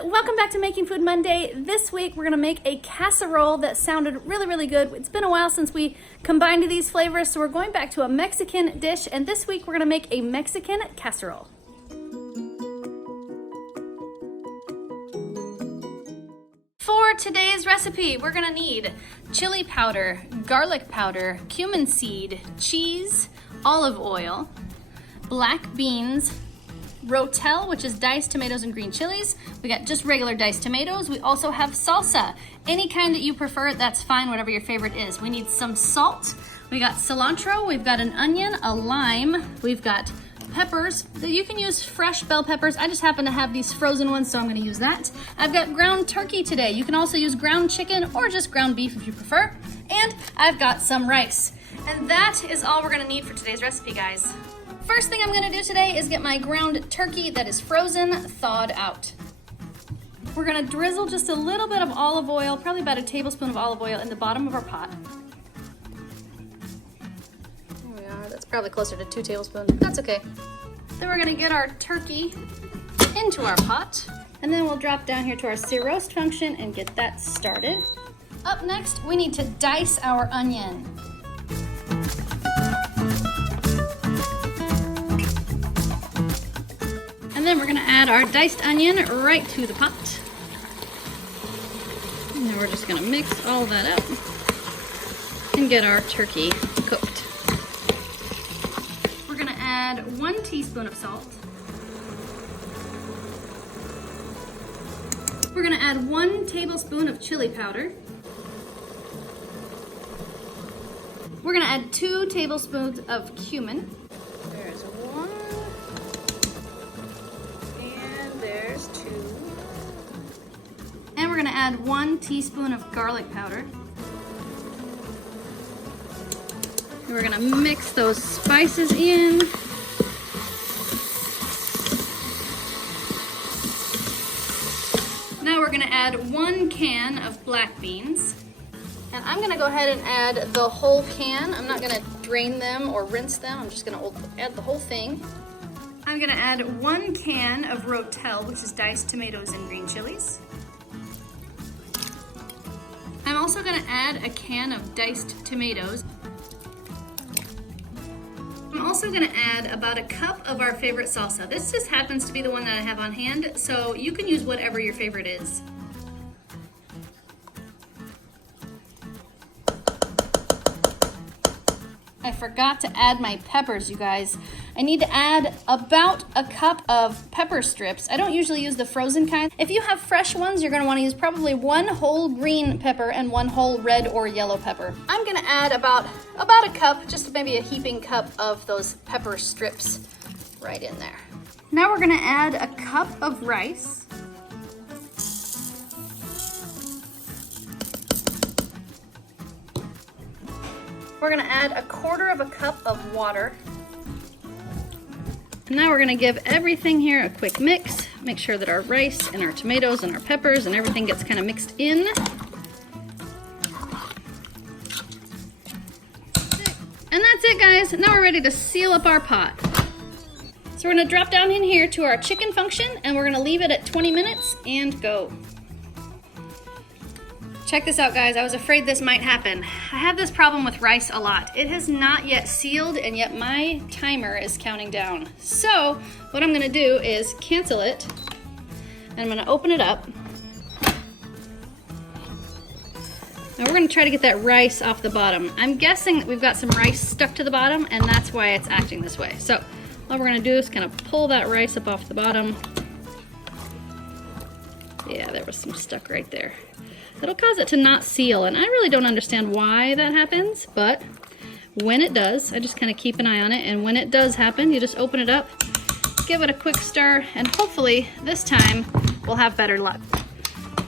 welcome back to Making Food Monday. This week we're gonna make a casserole that sounded really good. It's been a while since we combined these flavors, so we're going back to a Mexican dish, and this week we're gonna make a Mexican casserole. For today's recipe, we're gonna need chili powder, garlic powder, cumin seed, cheese, olive oil, black beans, rotel, which is diced tomatoes and green chilies. We got just regular diced tomatoes. We also have salsa. Any kind that you prefer, that's fine, whatever your favorite is. We need some salt. We got cilantro. We've got an onion, a lime. We've got peppers. You can use fresh bell peppers. I just happen to have these frozen ones, so I'm gonna use that. I've got ground turkey today. You can also use ground chicken or just ground beef if you prefer. And I've got some rice. And that is all we're gonna need for today's recipe, guys. First thing I'm gonna do today is get my ground turkey that is frozen thawed out. We're gonna drizzle just a little bit of olive oil, probably about a tablespoon of olive oil in the bottom of our pot. There we are, that's probably closer to 2 tablespoons, that's okay. Then we're gonna get our turkey into our pot, and then we'll drop down here to our sear roast function and get that started. Up next, we need to dice our onion. And then we're gonna add our diced onion right to the pot. And then we're just gonna mix all that up and get our turkey cooked. We're gonna add 1 teaspoon of salt. We're gonna add 1 tablespoon of chili powder. We're gonna add 2 tablespoons of cumin. There's 1. There's 2. And we're gonna add 1 teaspoon of garlic powder. And we're gonna mix those spices in. Now we're gonna add 1 can of black beans. And I'm gonna go ahead and add the whole can. I'm not gonna drain them or rinse them. I'm just gonna add the whole thing. I'm gonna add 1 can of rotel, which is diced tomatoes and green chilies. I'm also gonna add a can of diced tomatoes. I'm also gonna add about a cup of our favorite salsa. This just happens to be the one that I have on hand, so you can use whatever your favorite is. I forgot to add my peppers, you guys. I need to add about a cup of pepper strips. I don't usually use the frozen kind. If you have fresh ones, you're gonna wanna use probably 1 whole green pepper and 1 whole red or yellow pepper. I'm gonna add about a cup, just maybe a heaping cup of those pepper strips right in there. Now we're gonna add a cup of rice. We're gonna add a 1/4 cup of water. And now we're gonna give everything here a quick mix. Make sure that our rice and our tomatoes and our peppers and everything gets kind of mixed in. And that's it, guys. Now we're ready to seal up our pot. So we're gonna drop down in here to our chicken function, and we're gonna leave it at 20 minutes and go. Check this out, guys. I was afraid this might happen. I have this problem with rice a lot. It has not yet sealed, and yet my timer is counting down. So what I'm gonna do is cancel it, and I'm gonna open it up. Now we're gonna try to get that rice off the bottom. I'm guessing that we've got some rice stuck to the bottom, and that's why it's acting this way. So what we're gonna do is kind of pull that rice up off the bottom. Yeah, there was some stuck right there. It'll cause it to not seal, and I really don't understand why that happens, but when it does, I just kind of keep an eye on it, and when it does happen, you just open it up, give it a quick stir, and hopefully this time we'll have better luck.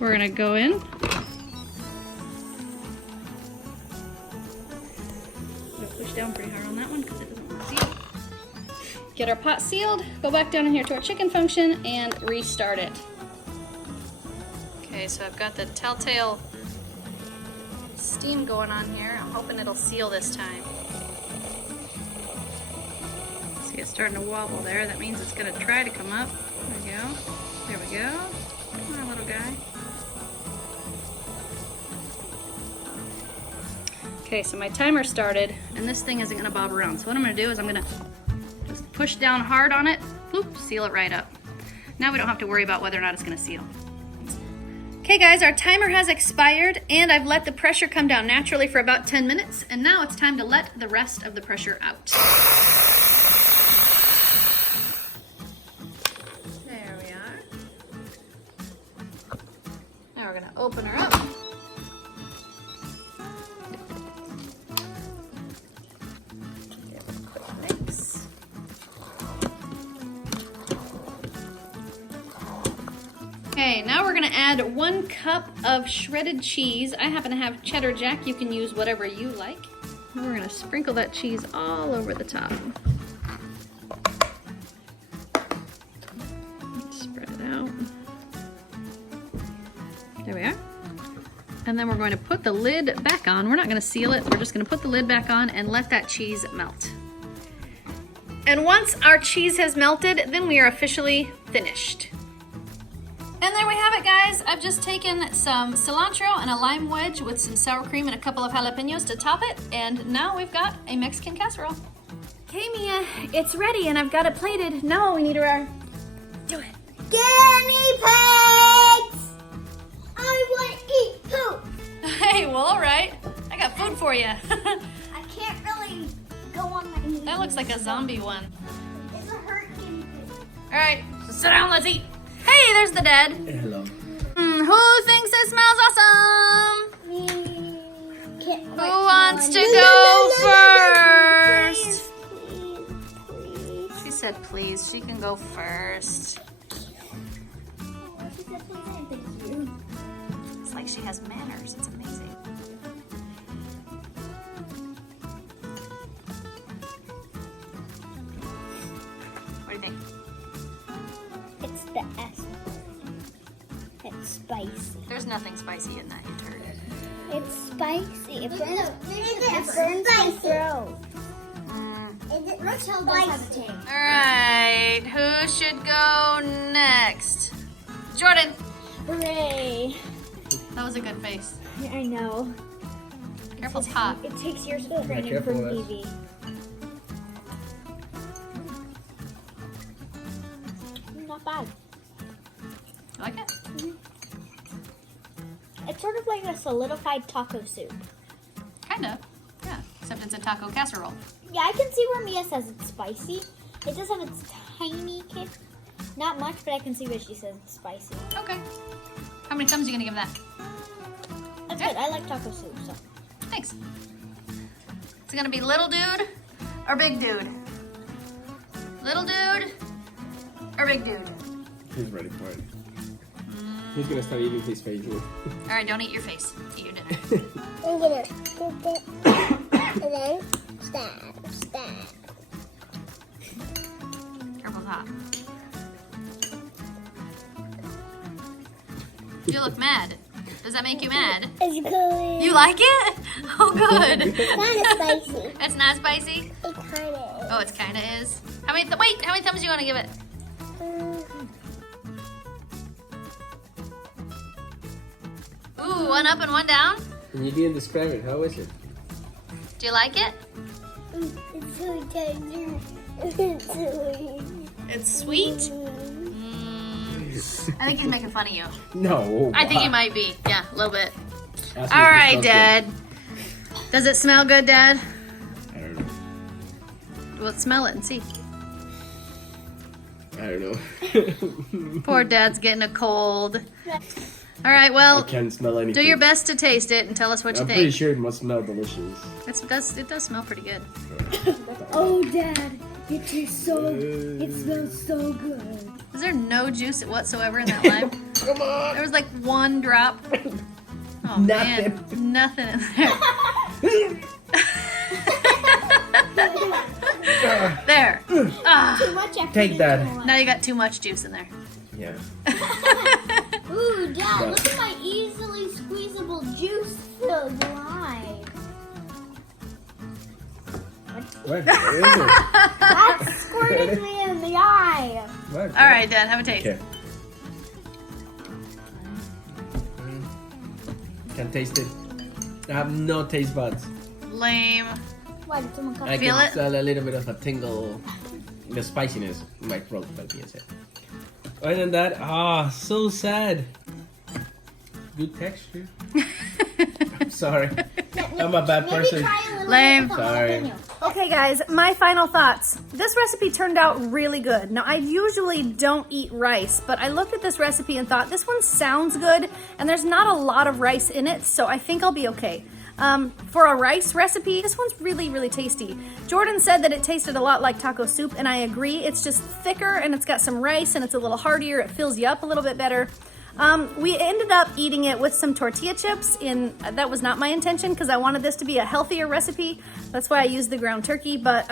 We're gonna go in. I'm gonna push down pretty hard on that one because it doesn't want to seal. Get our pot sealed, go back down in here to our chicken function, and restart it. Okay, so I've got the telltale steam going on here. I'm hoping it'll seal this time. See, it's starting to wobble there. That means it's gonna try to come up. There we go. There we go. Come guy. Okay, so my timer started, and this thing isn't gonna bob around. So what I'm gonna do is I'm gonna just push down hard on it, whoop, seal it right up. Now we don't have to worry about whether or not it's gonna seal. Okay guys, our timer has expired, and I've let the pressure come down naturally for about 10 minutes, and now it's time to let the rest of the pressure out. There we are. Now we're gonna open her up. Mix. Okay, now we're gonna add 1 cup of shredded cheese. I happen to have cheddar jack. You can use whatever you like. And we're gonna sprinkle that cheese all over the top. Spread it out. There we are. And then we're going to put the lid back on. We're not gonna seal it. We're just gonna put the lid back on and let that cheese melt. And once our cheese has melted, then we are officially finished. And there we have it, guys. I've just taken some cilantro and a lime wedge with some sour cream and a couple of jalapeños to top it, and now we've got a Mexican casserole. Okay, Mia, it's ready, and I've got it plated. Now all we need are do it. Guinea pigs! I want to eat poop. Hey, well, all right. I got food for you. I can't really go on my knees. That looks like a zombie one. It's a hurt guinea pig. All right, so sit down, let's eat. Hey, there's the dad. Hello. Who thinks it smells awesome? Who wants to go first? She said please. She can go first. It's like she has manners. It's amazing. What do you think? It's the S. It's spicy. There's nothing spicy in that, you turd. It's spicy. It burns. It burns my throat. Rotel does have a taste. All right, who should go next? Jordan. Hooray! That was a good face. I know. Careful, it's hot. It takes years of training careful, from Les. Evie. Not bad. You like it? Mm-hmm. It's sort of like a solidified taco soup. Kind of. Yeah, except it's a taco casserole. Yeah, I can see where Mia says it's spicy. It does have its tiny kick. Not much, but I can see where she says it's spicy. Okay. How many thumbs are you gonna give that? That's Yeah. good. I like taco soup, so. Thanks. It's gonna be little dude or big dude? Little dude or big dude? He's ready for it. He's gonna start eating his face. All right, don't eat your face. Eat your dinner. I'm gonna scoop it and then stab. Careful, hot. You look mad. Does that make you mad? It's good. You like it? Oh, good. It's kind of spicy. It's not spicy? It kind of is. Oh, it kind of is. How many thumbs do you want to give it? Ooh, one up and one down. And you didn't describe it. How is it? Do you like it? It's so tender. It's sweet. It's sweet. I think he's making fun of you. No. I think he might be. Yeah, a little bit. Ask me All if it right, smells Dad. Does it smell good, Dad? good. I don't know. Well, smell it and see. I don't know. Poor Dad's getting a cold. All right, I well, can't smell anything. do your best to taste it and tell us what you I'm think. pretty sure it must smell delicious. It does smell pretty good. Oh, Dad, it tastes so. It smells so good. Is there no juice whatsoever in that lime? Come on. There was like one drop. Oh man, nothing in there. There. Ah, Too much after Take you that. know now you got too much juice in there. Yeah. Ooh, Dad, look at my easily squeezable juice-filled lime. What? That squirted me in the eye. What? All right, Dad, have a taste. Okay. Can taste it. I have no taste buds. Lame. What? Someone I Feel can it? feel a little bit of a tingle, the spiciness in my throat, like you said. Other than that, so sad. Good texture. I'm sorry. I'm a bad person. Try a little Lame. bit of Sorry. jalapeno. Okay guys, my final thoughts. This recipe turned out really good. Now I usually don't eat rice, but I looked at this recipe and thought this one sounds good and there's not a lot of rice in it, so I think I'll be okay. For a rice recipe, this one's really, really tasty. Jordan said that it tasted a lot like taco soup, and I agree. It's just thicker and it's got some rice and it's a little heartier. It fills you up a little bit better. We ended up eating it with some tortilla chips. That was not my intention because I wanted this to be a healthier recipe. That's why I used the ground turkey, but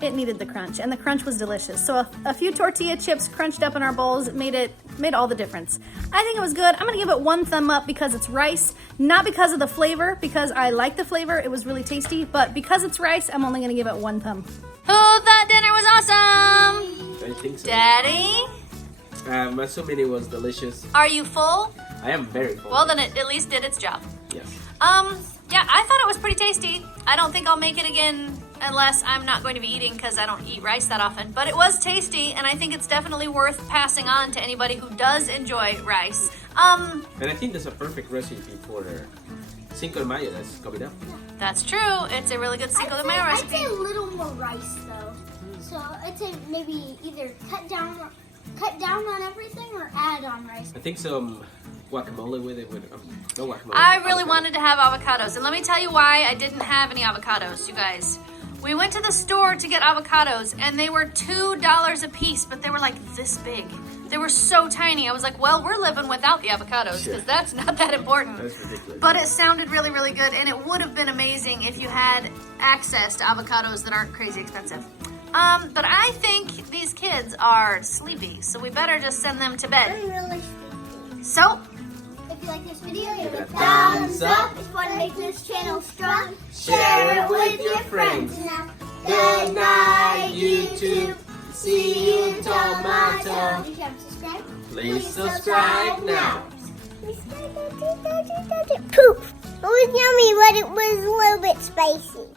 it needed the crunch, and the crunch was delicious. So a few tortilla chips crunched up in our bowls made all the difference. I think it was good. I'm gonna give it 1 thumb up because it's rice, not because of the flavor, because I like the flavor. It was really tasty, but because it's rice, I'm only gonna give it 1 thumb. Oh, that dinner was awesome! I think so. Daddy, I'm assuming it was delicious. are you full? I am very full. Well, then it at least did its job. Yes. Yeah, I thought it was pretty tasty. I don't think I'll make it again unless I'm not going to be eating because I don't eat rice that often. But it was tasty, and I think it's definitely worth passing on to anybody who does enjoy rice. And I think that's a perfect recipe for Cinco de Mayo that's coming up. That's true. It's a really good Cinco de Mayo I'd recipe. say a little more rice though. So I'd say maybe either cut down on everything or add on rice. I think some guacamole with it. No guacamole. I really avocado. wanted to have avocados, and let me tell you why I didn't have any avocados, you guys. We went to the store to get avocados, and they were $2 a piece, but they were like this big. They were so tiny. I was like, well, we're living without the avocados because that's not that important. That's ridiculous. But it sounded really, really good, and it would have been amazing if you had access to avocados that aren't crazy expensive. But I think these kids are sleepy, so we better just send them to bed. I'm really So, If you like this video, give it a thumbs up. If you want to make this channel strong, share it with your friends. Good night, YouTube. See you tomorrow. If you haven't subscribed, Please subscribe now. Poop. It was yummy, but it was a little bit spicy.